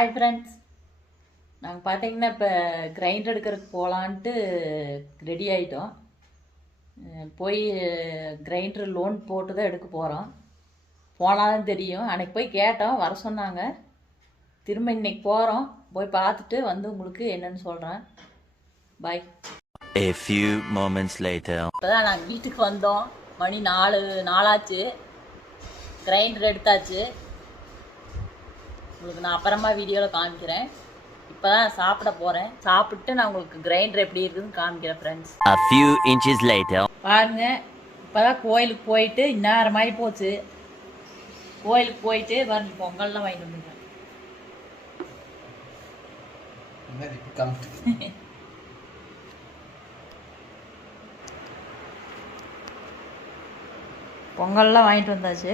Hi friends, நாங்கள் பார்த்தீங்கன்னா இப்போ கிரைண்டர் எடுக்கிறதுக்கு போகலான்ட்டு ரெடி ஆகிட்டோம். போய் கிரைண்டர் லோன் போட்டு தான் எடுக்க போகிறோம். போனாலும் தெரியும். அன்றைக்கி போய் கேட்டோம், வர சொன்னாங்க. திரும்ப இன்னைக்கு போகிறோம். போய் பார்த்துட்டு வந்து உங்களுக்கு என்னன்னு சொல்கிறேன். பாய். A few moments later. இப்போ தான் நாங்கள் வீட்டுக்கு வந்தோம். மணி 4 கிரைண்டர் எடுத்தாச்சு. உங்களுக்கு நான் அப்புறமா வீடியோவில் காமிக்கிறேன். இப்போ தான் சாப்பிட போகிறேன். சாப்பிட்டு நான் உங்களுக்கு கிரைண்டர் எப்படி இருக்குதுன்னு காமிக்கிறேன் friends. A few inches later. பாருங்க, இப்போ தான் கோயிலுக்கு போயிட்டு இந்நேரம் மாதிரி போச்சு. கோயிலுக்கு போயிட்டு பாருங்க பொங்கல்லாம் வாங்கிட்டு வந்துருக்கேன். பொங்கல்லாம் வாங்கிட்டு வந்தாச்சு.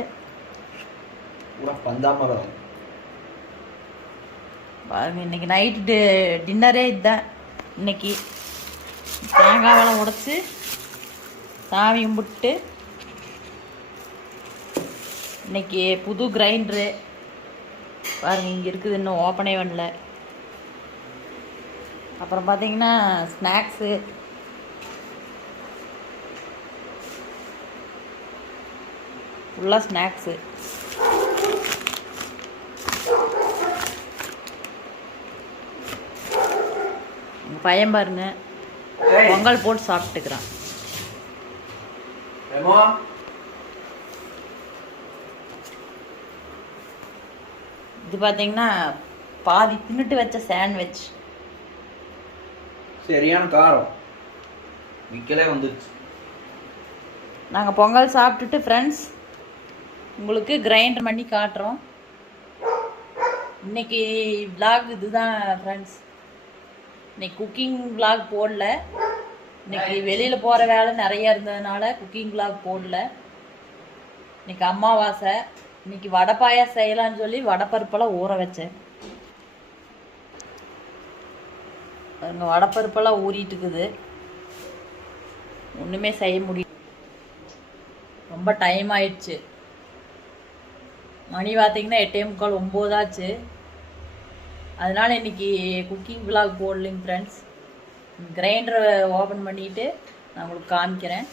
பாருங்க, இன்னைக்கு நைட்டு டின்னரே இதுதான். இன்னைக்கு தேங்காயெல்லாம் உடைச்சி சாமி கும்பிட்டு இன்னைக்கு புது கிரைண்டரு பாருங்க இங்கே இருக்குது, இன்னும் ஓப்பனே பண்ணல. அப்புறம் பார்த்தீங்கன்னா ஸ்நாக்ஸு, ஃபுல்லாக ஸ்நாக்ஸு. பையன் பாருங்க பொங்கல் போட்டு சாப்பிட்டுக்கிறான். இது பார்த்தீங்கன்னா பாதி தின்னுட்டு வச்ச சாண்ட்விச். சரியான காரம் விக்கலே வந்துருச்சு. நாங்கள் பொங்கல் சாப்பிட்டுட்டு ஃப்ரெண்ட்ஸ் உங்களுக்கு கிரைண்டர் பண்ணி காட்டுறோம். இன்னைக்கு விலாக் இதுதான் ஃப்ரெண்ட்ஸ். இன்னைக்கு குக்கிங் விலாக் போடல. இன்னைக்கு வெளியில் போகிற வேலை நிறைய இருந்ததுனால குக்கிங் விலாக் போடல. இன்னைக்கு அமாவாசை. இன்னைக்கு வடை பாயாசம் செய்யலான்னு சொல்லி வடைப்பருப்பெல்லாம் ஊற வச்சேன். பாருங்க, வடைப்பருப்பெல்லாம் ஊறிட்டு இருக்குது. ஒன்றுமே செய்ய முடியும். ரொம்ப டைம் ஆயிடுச்சு. மணி பார்த்தீங்கன்னா 8:45 9 ஆச்சு. அதனால் இன்றைக்கி குக்கிங் விலாக் போடலைங்க ஃப்ரெண்ட்ஸ். கிரைண்டரை ஓப்பன் பண்ணிவிட்டு நான் உங்களுக்கு காமிக்கிறேன்.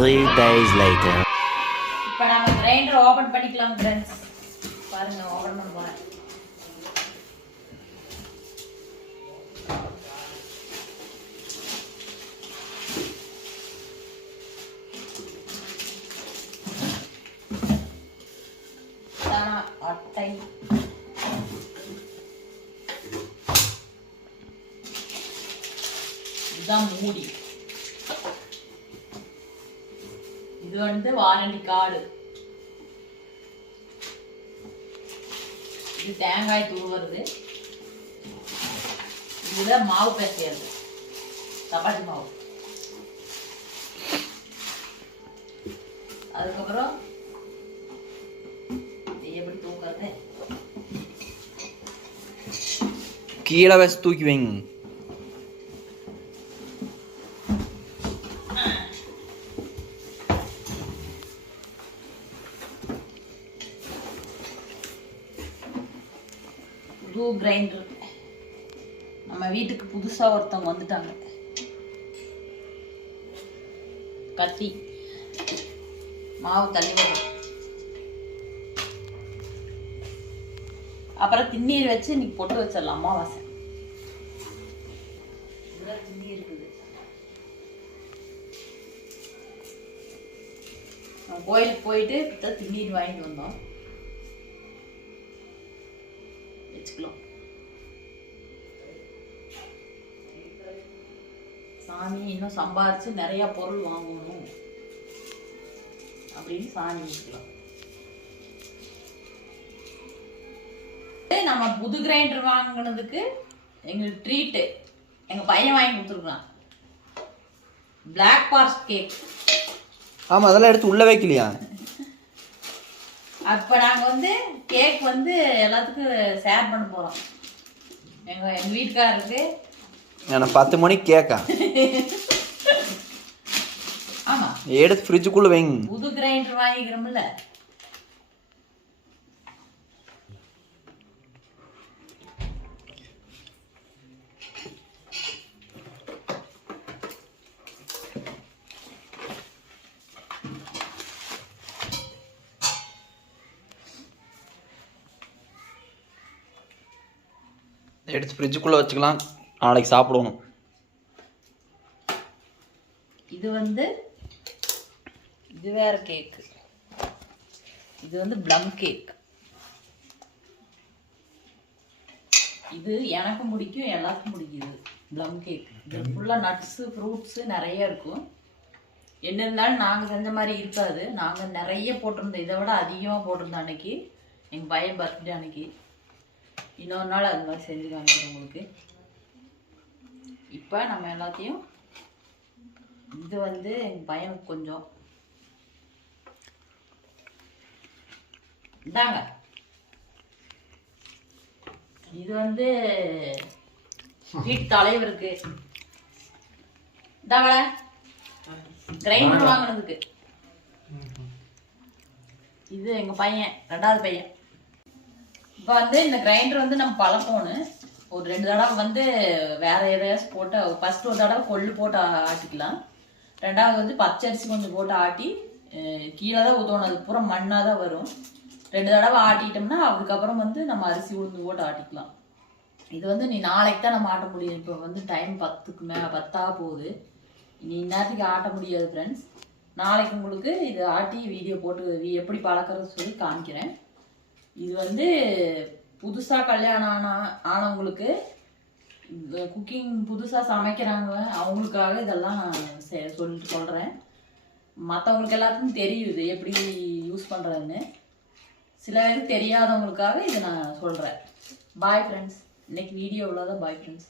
3 days later. இப்போ நம்ம கிரைண்டரை ஓப்பன் பண்ணிக்கலாம் ஃப்ரெண்ட்ஸ். பாருங்கள், ஓப்பன் பண்ண போகிறேன். அட்டை, இதுதான் மூடி. இது வந்து வாரண்டி கார்டு. இது தேங்காய் துருவுறது. இதுதான் மாவு பேசியது, சப்பாத்தி மாவு. அதுக்கப்புறம் எப்படி தூக்கிறது, கீழே வச்சு தூக்கி வைங்க. புது கிரைண்டர். நம்ம வீட்டுக்கு புதுசாக ஒருத்தவங்க வந்துட்டாங்க. கத்தி மாவு தள்ளி வரும். அப்புறம் திண்ணீர் வச்சு இன்னைக்கு பொட்டு வச்சிடலாம். அமாவாசை திண்ணீர் இருக்குது. கோயிலுக்கு போயிட்டு திண்ணீர் வாங்கிட்டு வந்தோம். வச்சுக்கலாம். சாமி இன்னும் சம்பாரிச்சு நிறைய பொருள் வாங்கணும் அப்படின்னு சாமி வச்சுக்கலாம். நம்ம புது கிரைண்டர் வாங்கினதுக்கு எங்களுக்கு ட்ரீட்டு எங்கள் பையன் வாங்கி கொடுத்துருக்கான். Black forest cake. ஆமாம், அதெல்லாம் எடுத்து உள்ளே வைக்கலையா? அப்போ நாங்கள் வந்து கேக் வந்து எல்லாத்துக்கும் ஷேர் பண்ண போகிறோம். எங்கள் வீட்டுக்காரருக்கு எனக்கு 10 மணிக்கு கேக்கா. ஆமா, எடுத்து ஃப்ரிட்ஜுக்குள்ள வைங்க. புது கிரைண்டர் வாங்கிக்கிறோம்ல, எடுத்து ஃப்ரிட்ஜுக்குள்ளே வச்சுக்கலாம், நாளைக்கு சாப்பிடணும். இது வந்து இது வேற கேக்கு. இது வந்து ப்ளம் கேக். இது எனக்கும் பிடிக்கும், எல்லாருக்கும் பிடிக்குது ப்ளம் கேக். இது ஃபுல்லாக நட்ஸு ஃப்ரூட்ஸு நிறைய இருக்கும். என்ன இருந்தாலும் நாங்கள் செஞ்ச மாதிரி இருக்காது. நாங்கள் நிறைய போட்டிருந்தோம், இதை விட அதிகமாக போட்டிருந்தோம் அன்னைக்கு எங்கள் பையன் பர்த்டே அன்னைக்கு. இன்னொரு நாள் அது மாதிரி செஞ்சு காமிக்கிறோம் உங்களுக்கு. இப்போ நம்ம எல்லாத்தையும் இது வந்து எங்கள் பையனுக்கு கொஞ்சம் இந்தாங்க. இது வந்து வீட்டு தலைவருக்கு இந்தாவள கிரைண்டர் வாங்கினதுக்கு. இது எங்க பையன், 2வது பையன். இப்போ வந்து இந்த கிரைண்டர் வந்து நம்ம பழக்கணும். ஒரு 2 தடவை வந்து வேற எதையாச்சும் போட்டு, ஃபர்ஸ்ட் ஒரு தடவை கொள்ளு போட்டு ஆட்டிக்கலாம். 2வது வந்து பச்சரிசி கொஞ்சம் போட்டு ஆட்டி கீழே தான் ஊற்றணும், அது பூரா மண்ணாக தான் வரும். 2 தடவை ஆட்டிட்டோம்னா அதுக்கப்புறம் வந்து நம்ம அரிசி உளுந்து போட்டு ஆட்டிக்கலாம். இது வந்து நீ நாளைக்கு தான் நம்ம ஆட்ட முடியும். இப்போ வந்து டைம் 10க்கு மேலே 10 போகுது. நீ இந்நேரத்துக்கு ஆட்ட முடியாது ஃப்ரெண்ட்ஸ். நாளைக்கு உங்களுக்கு இது ஆட்டி வீடியோ போட்டு எப்படி பழக்கிறது சொல்லி காமிக்கிறேன். இது வந்து புதுசாக கல்யாணம் ஆனவங்களுக்கு, குக்கிங் புதுசாக சமைக்கிறாங்க அவங்களுக்காக இதெல்லாம் சொல்கிறேன். மற்றவங்களுக்கு எல்லாத்துக்கும் தெரியுது எப்படி யூஸ் பண்ணுறதுன்னு. சில பேருக்கு தெரியாதவங்களுக்காக இதை நான் சொல்கிறேன். Bye friends. இன்னைக்கு வீடியோ இவ்வளோதான். Bye friends.